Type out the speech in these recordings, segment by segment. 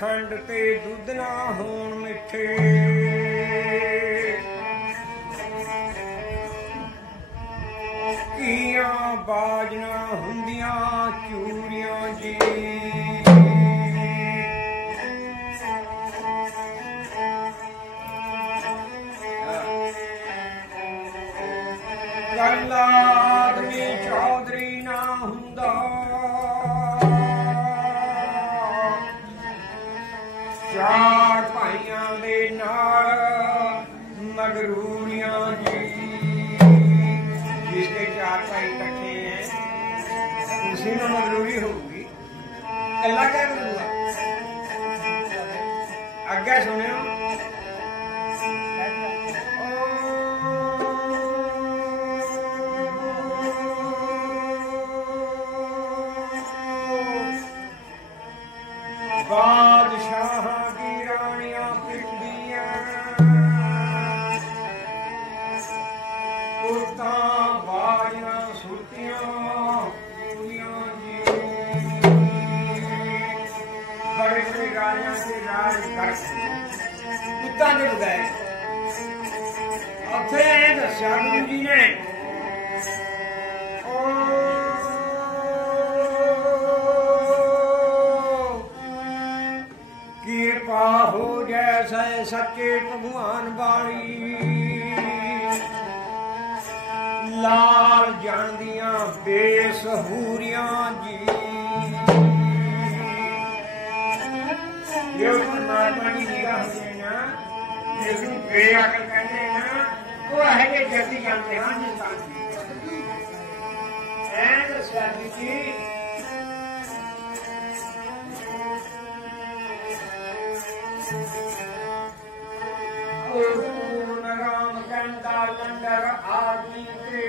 खंड ते दुध ना होण मिठे। घियां बाजना हुंदियां चूरियां जी। कल्ला आदमी चौधरी ना हुंदा, चार भाइयां दे नाल मगरूरियां जी। जिसके चार भाई इकट्ठे हैं उसी में मगरूरी होगी, कल्ला क्या करूंगा। अगे सुनियो, बादशाह की रानियां पिटदियां, कुर्ता बाजियां सुरतियां पूरियां जी। बड़े बड़े राजा से राज कर कुत्ता ने बुलाए। उत्थे दस्या गुरु जी ने कृपा हो जैसे सच्चे भगवान वाली, लाल जानदियां बेसहूरियां जी। ये परमात्मा की निगाह होती है ना, जिसको बेअकल कहते हैं ना, वो है कि जल्दी जानते हैं इंसान की। जी राम कहता लंडर आदमी के,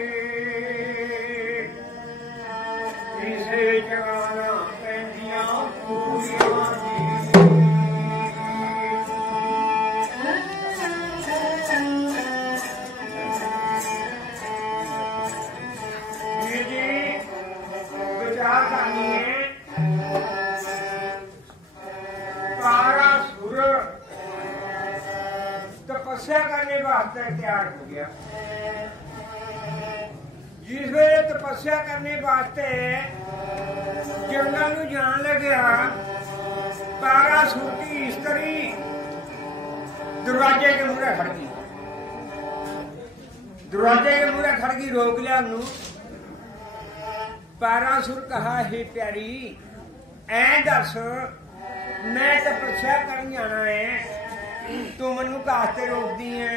इसे जगाना पेंदियां पूरियां जी। विचार करनी है, तारा सुर तपस्या करने वास्ते तैयार हो गया। जिस वे तपस्या करने वास्ते जंगल में जान लग्या, तारा सुर की स्त्री दरवाजे के मुहरे खड़ गई। दरवाजे के मुहरे खड़ गई, रोक लिया उन्होंने। पारासुर कहा, हे प्यारी ऐ दस, मैं तपस्या कर जाना है, तू मनु कास्ते रोकती है।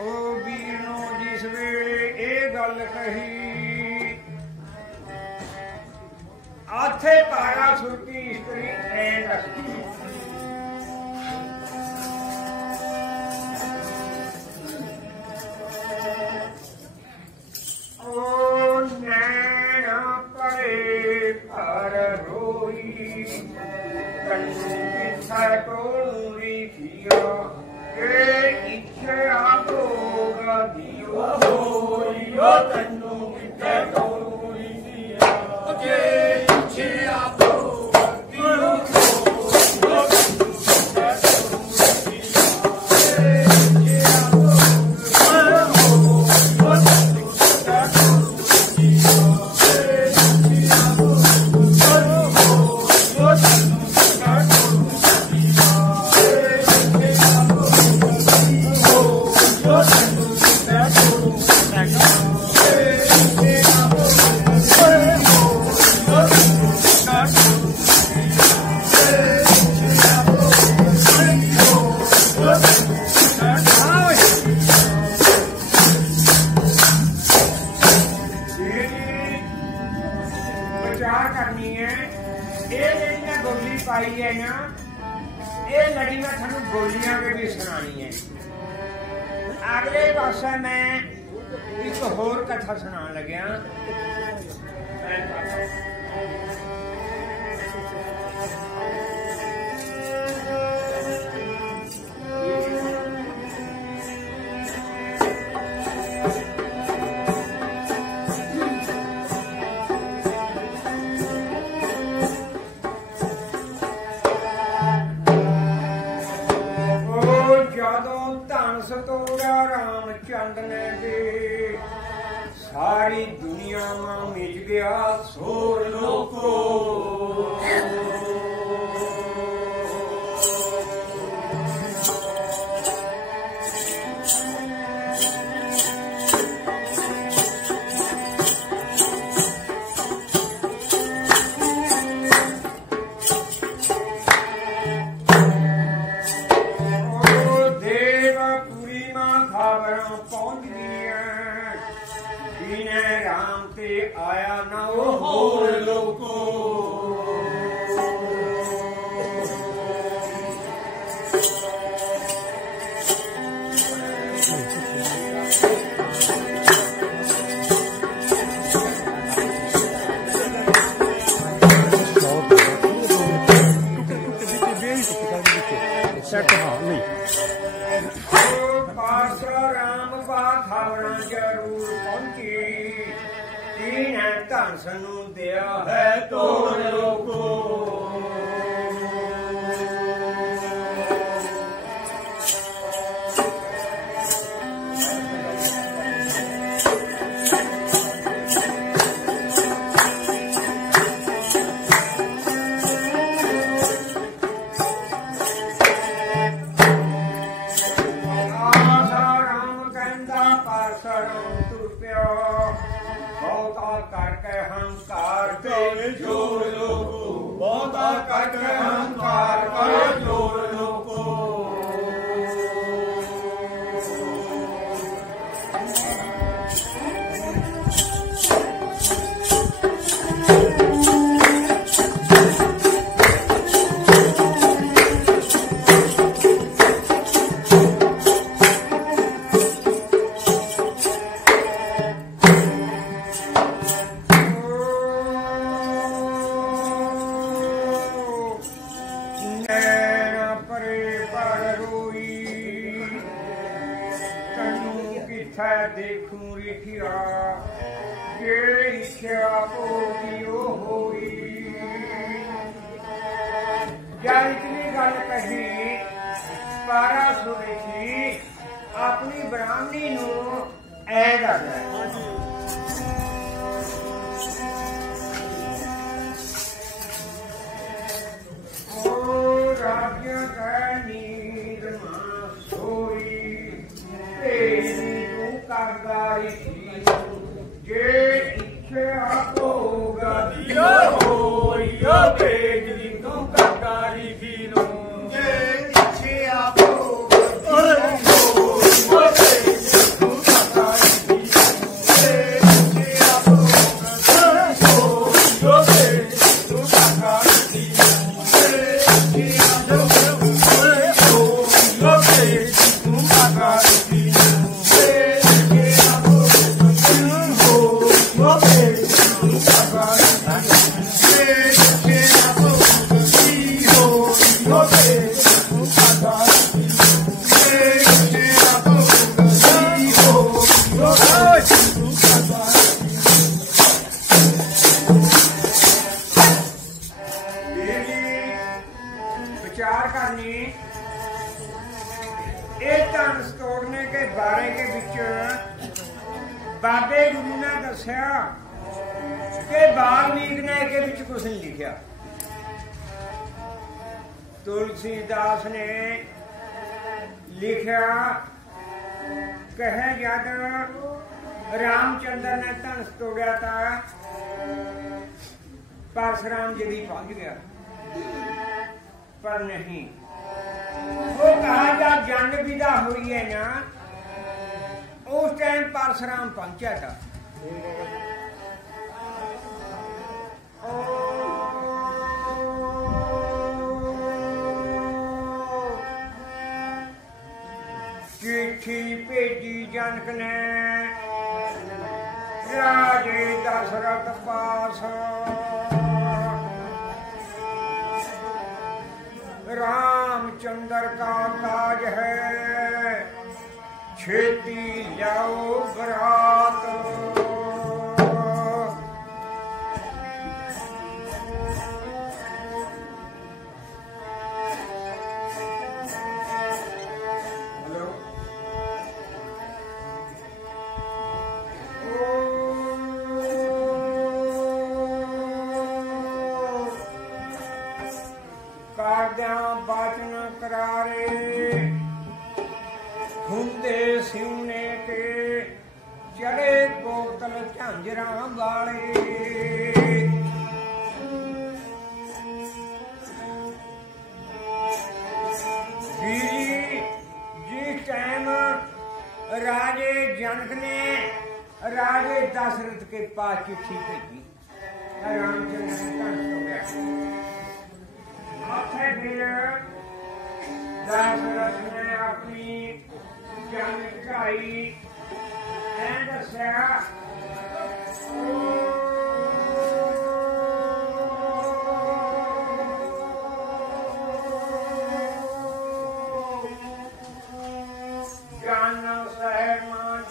ओ वीर नो जिस वेले ए गल कही, आथे पारासुर की स्त्री ऐ दस। अगले पासे मैं एक होर कथा सुना लग्या। ਜਦੋਂ ਧਨ ਸਤੋੜਾ ਰਾਮਚੰਦ ਨੇ ਦੇ ਸਾਰੀ ਦੁਨੀਆ ਮਾਂ ਮਿਜ ਗਿਆ ਸੋਰ ਲੋਕੋ आया ना वो होर लोको राम बाखा जरूर पहुंची धन सनू दिया है तोड़ लोको देखूं रिखिया जे इच्छा होगी ओ होई जब इतनी गल कही पारा सुरेखी अपनी ब्राह्मणी नू ऐ दसदा ओ राज्य नीर मां सोई करगारी जे इच्छा होगा दियो होइयो बेजली तू करगारी फिरो जे इच्छा होगा होइयो बेजली तू करगारी जे इच्छा होगा होइयो बेजली तू करगारी जे इच्छा होगा होइयो बेजली तू करगारी विचार करनी एक धन तोड़ने के बारे के विच बाबे गुरु ने दसिया कि वाल्मीकि ने के विच कुछ नहीं लिखा। तुलसीदास ने लिखा कहे जद रामचंद्र ने धन तोड़िया था परशुराम जी पहुंच गया, पर नहीं वो कहा जब जंग विदा हुई है ना उस टाइम परशुराम पहुंचा था। चिट्ठी भेजी जनक ने राजे दशरथ पास, रामचंद्र का काज है छेती जाओ बरात। सिउने के चढ़े बोतल झांझरा वाले। जिस टाइम राजे जनक ने राजे दशरथ के पास चिट्ठी भेजी, रामचंद्र ने धन हो गया। फिर दशरथ ने अपनी जंग चढ़ाई दस्या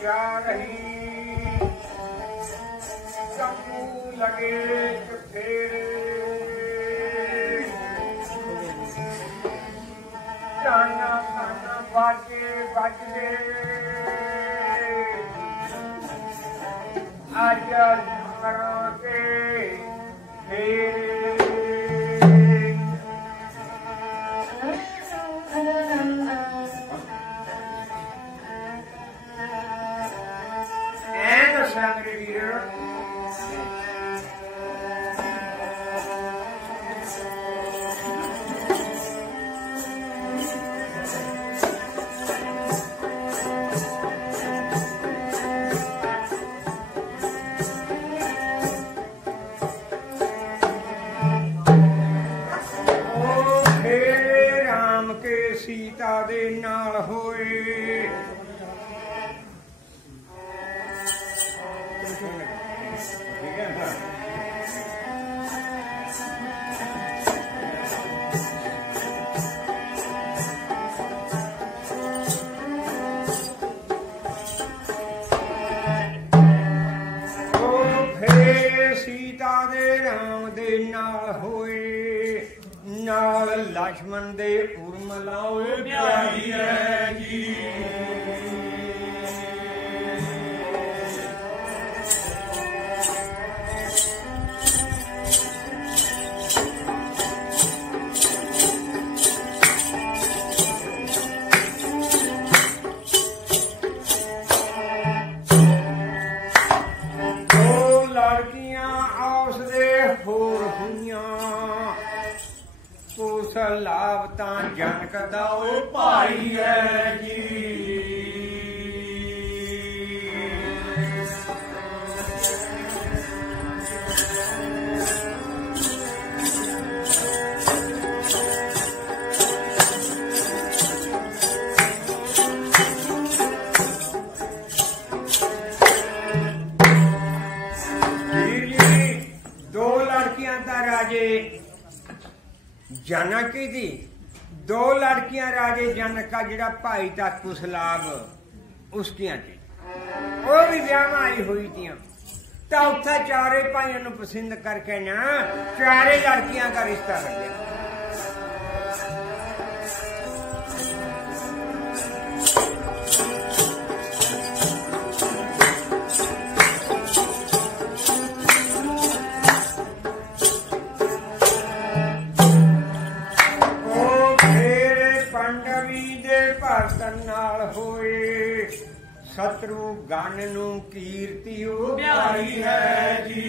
जा रही सबू लगे फेरे ताना ताना बाजे बजरे आज झमरा के फेरे। Memory reader. राम के सीता दे नाल होए नाल लक्ष्मण दे उर्मिला प्यारी है जी। दो लड़कियां आस दे होर हुइयां लाभता जनक दा भाई है जी। दो लड़कियां दा राजे जनक दी, दो लड़कियां राजे जनक का जिहड़ा भाई था कुशलाभ उसकियां थी, वो भी ब्याह आई हुई थी। तो उत्थे चारे भाइयों को पसंद करके ना चारे लड़कियां का रिश्ता कर दिया। शत्रु गण नू कीर्ति प्यारी है जी।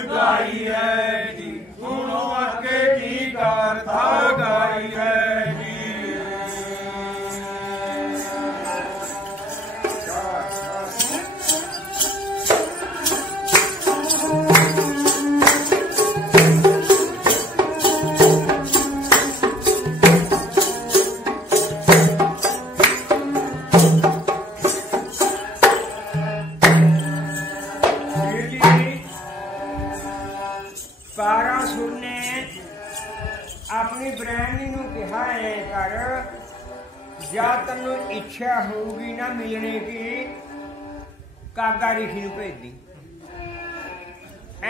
गाई है जी, सुनो आगे की गाथा गाई है जी। पारासुर ने अपनी ब्रह्मणी नू कहा है कर जा तेन इच्छा होगी ना मिलने की कागा ऋषि नूं भेज दी।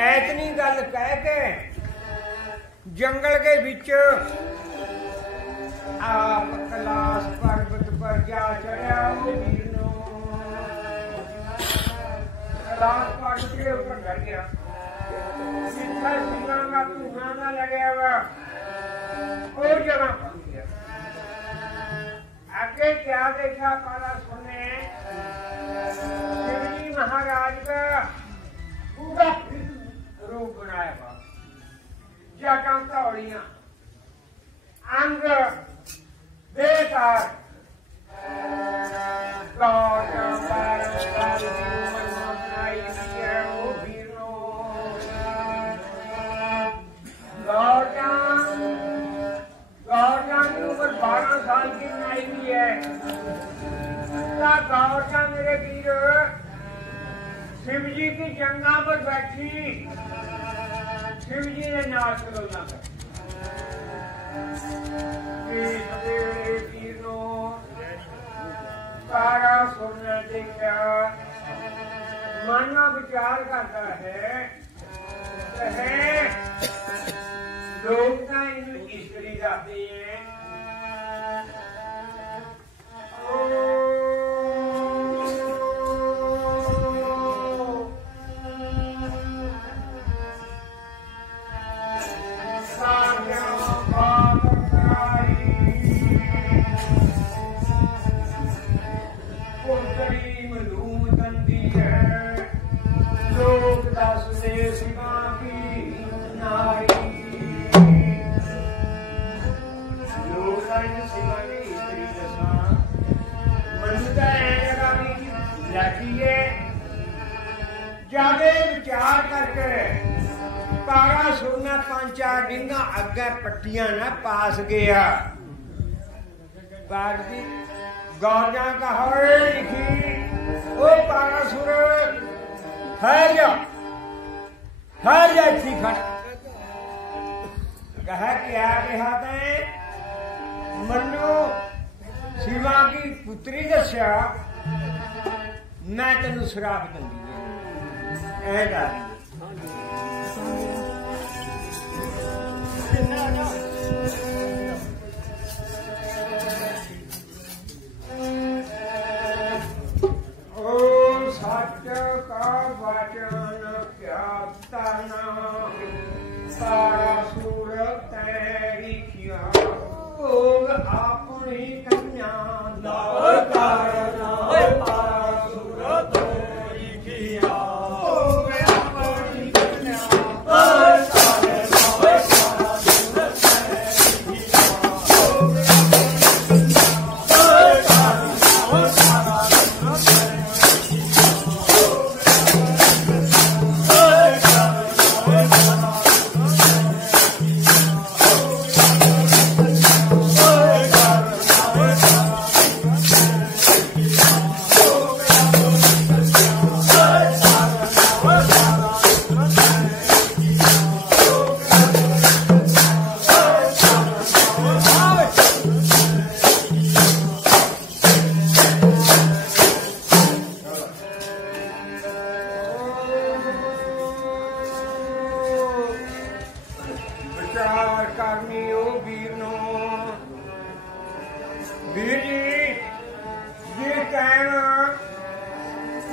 ऐतनी गल कह के जंगल के विच आप कैलाश पर्वत पर जा चढ़िया। कैलाश पर्वत के ऊपर चढ़ गया, जितना सिंगा का तूफान ना लगे हुआ और जगह पहुंच गया। आगे क्या देखा पारासुर ने? शिवजी महाराज का पूरा रूप बनाया हुआ, जटां तौड़ियां, अंग बेकार, गौरचंद की उम्र 12 साल की बनाई हुई है। गौरचंद मेरे वीर शिव जी की जंगा पर बैठी, शिव जी ने नाच खलोना तारासुर ने देखा, मन में विचार करता है लोग ना इन स्त्री जाते हैं। जाके विचार करके तारासुर ने 5-4 डिंगा अगे पट्टियां न पास गया। गौरजा कहा लिखी, ओ तारासुर ठहर जा इत्थी खड़। कहा क्या कहा तैं? मनु शिवा की पुत्री दस्या, मैं तेन श्राप दूंगी। ओ सच का वचन क्या तना, तारासुर तेरी किया अपनी कन्या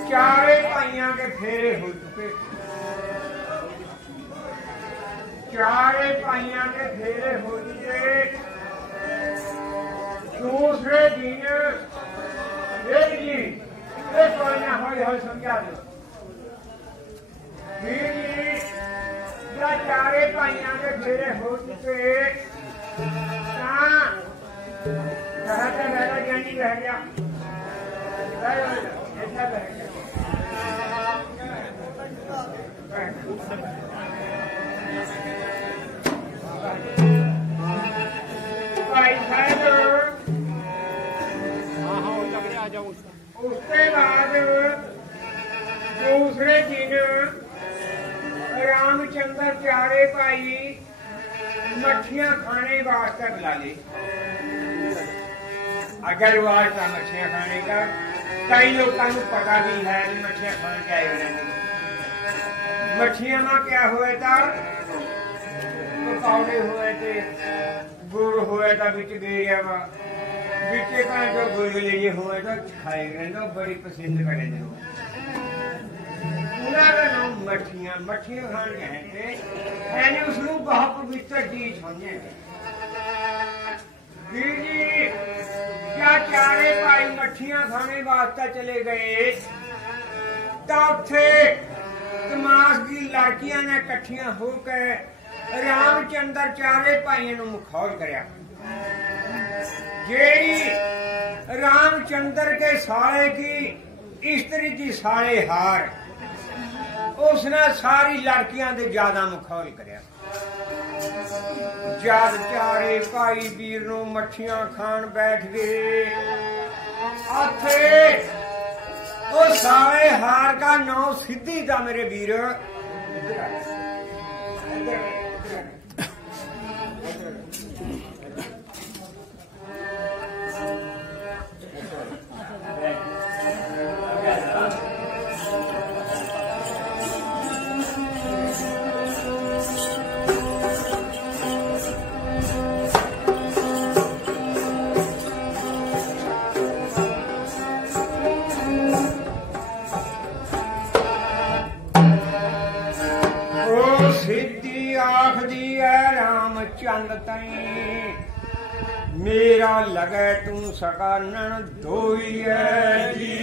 चारे भाइयों के फेरे हो चुके, चारे भाइयों के फेरे हो चुके। दूसरे दिन जी कोई ना हो समझा दो चारे भाइयों के फेरे हो चुके। ज्ञानी रह गया, ऐसा रह गया। उसके बाद दूसरे दिन रामचंद्र चारे भाई मच्छियां खाने वास्ते बुला ली। अगर वास्ता मच्छियां खाने का कई लोगों को पता भी है कि मछलियां खाने क्या है। मछलियां में क्या हुआ था, पकौड़े हुए थे, गुड़ हुआ था, बिच गेरिया वा बिचे का जो गुलगुले हुए तो खाए गए तो बड़ी पसंद करे थे। उन्होंने नाम मछलियां मछलियां खान गए थे, यानी उसको बहुत पवित्र चीज समझे। वीर जी क्या चारे भाई मछलियां खाने वास्ते चले गए तो उथे तमाश की लड़कियां ने कट्ठियां होकर रामचंद्र चारे भाइयों मखौल करया। जेड़ी रामचंद्र के साले की स्त्री की साले हार उसने सारी लड़कियां दे ज्यादा मखौल करया। जद चारे भाई वीर नू मच्छियां खान बैठ गए, ओ साले हार का नाम सिद्धि था मेरे वीर। चंद तई मेरा लगे तू सकानन धोई है जी।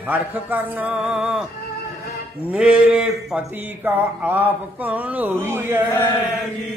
हरख करना मेरे पति का आप कौन हुई है जी।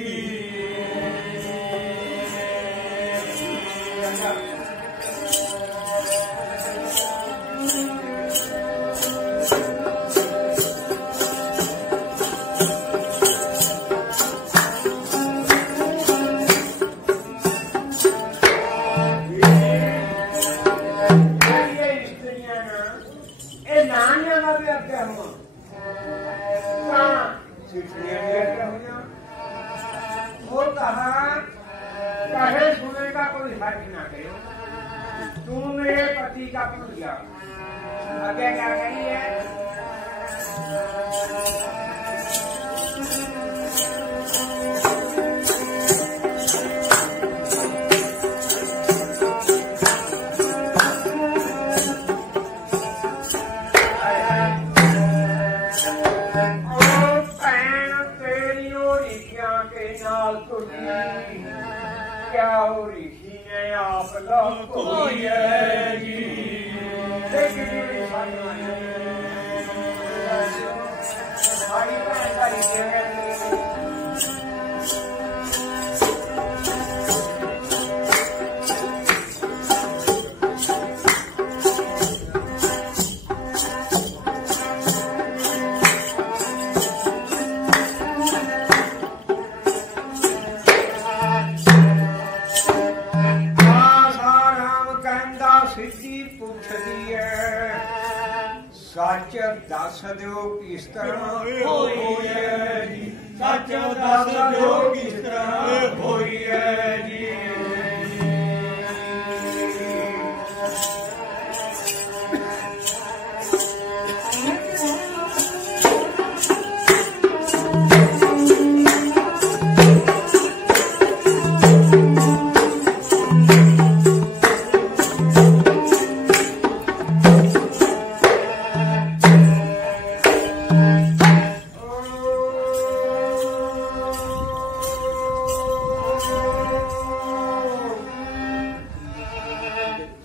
कहे सुनेगा कोई हर्ज ना करे, तू मेरे पति का पूजा आगे क्या कही है। क्या ऋषि ने आप लोग कोई है जी। सच दस दो किस तरह होई है जी। सच दस दो किस तरह होई है जी।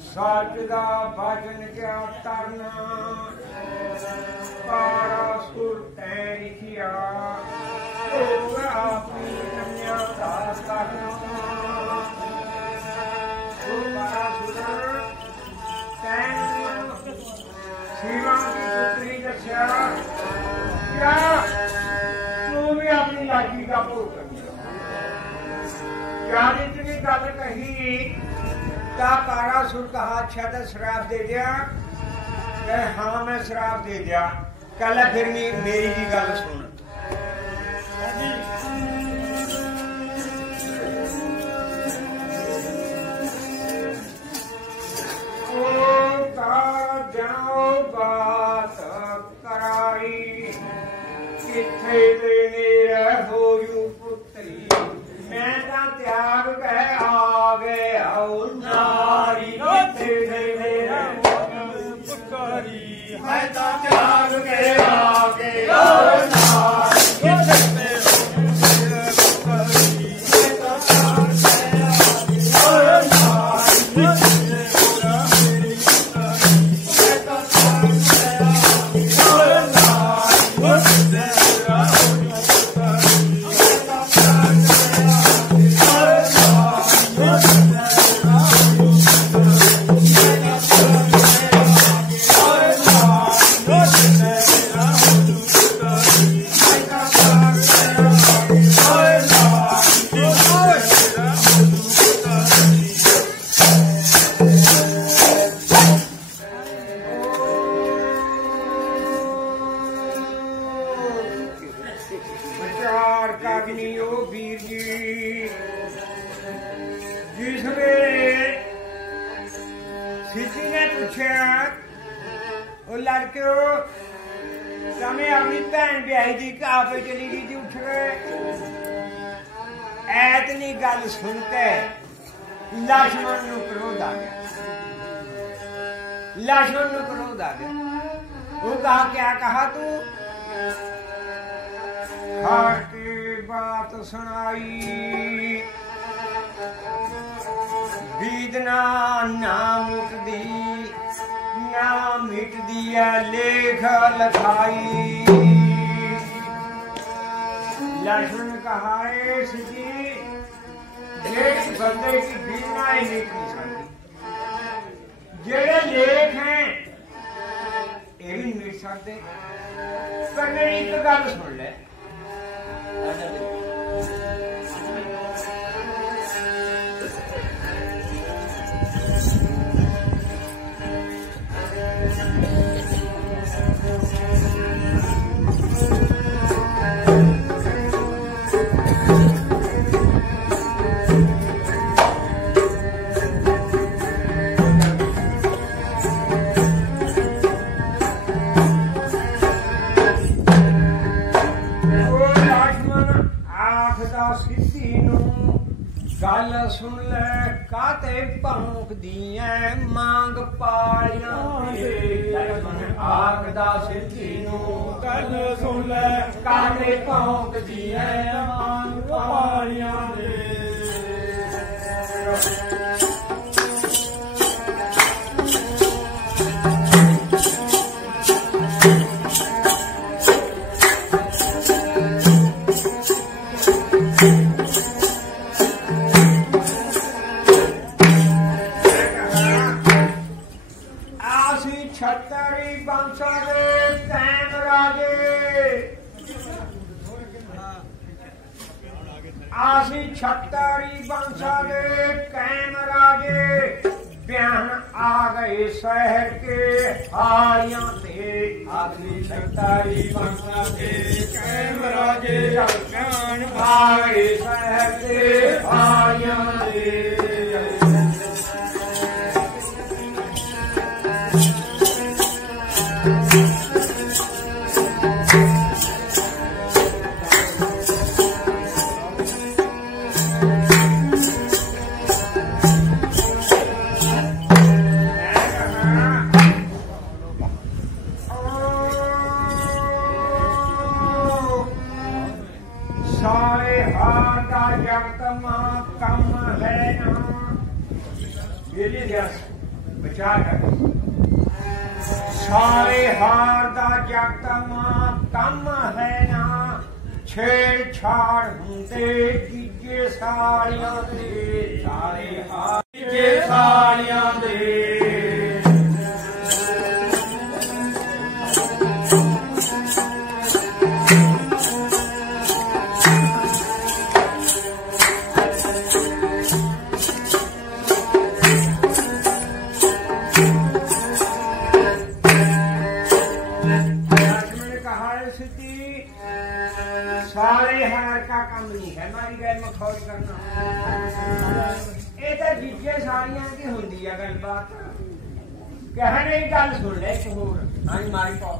सच दा भजन क्या तरना पारा सुर तै लिखिया अपनी कन्या दास करना। शिवा की पुत्री दस्या क्या तू भी अपनी लाठी का भोग कर क्या इतनी गल कही ता कारासुर कहा अच्छा तो शराब दे दिया हाँ मैं शराब दे दिया कल फिर मेरी भी गल सुन बात कराई किथे मेरे होयू पुत्री मैं ता त्याग कह आ गया नारी किथे मेरे पुकारी मैं ता त्याग कह आ गया नारी किथे मेरे पुकारी मैं ता त्याग कह आ गया नारी अपनी भैन ब्याही दी आपे चली गई थी उठ गए ऐतनी गल सुन के लक्ष्मण नूं क्रोध आ गया लक्ष्मण नूं क्रोध आ गया वो कहा क्या कहा तू हार की बात सुनाई बीदना ना मुकदी ना मिट दिया लेख लखाई लक्ष्मण कहा सिद्धि जेठ बंदे की बीतना ही मिट नहीं सकती जेड़े लेख हैं ये भी मिट सकते पर मेरी एक गल सुन ले गल सुन ले काते भौंक दिए मांग पालियां आखदा सिद्धि नूं गल सुन ले काते भौंक दिए मांग पालियां आसी छत्तरी बंसा दे कैम राजे बयान आ गए शहर के हारियां से आसी छत्तरी बंसा दे कैम राजे बयान आ गए शहर के हारियां से सारे हार दा जगतमा कम है ना छेड़छाड़ होंदे कीजे सालियां दे सारे हार कीजे सालियां दे सारे हार का काम नहीं है हमारी गैर मखौल करना। ये तो जीजे सारिया की होंगी है गल बात। कहने की गल सुन ले एक होर। हाँ मारी पाओ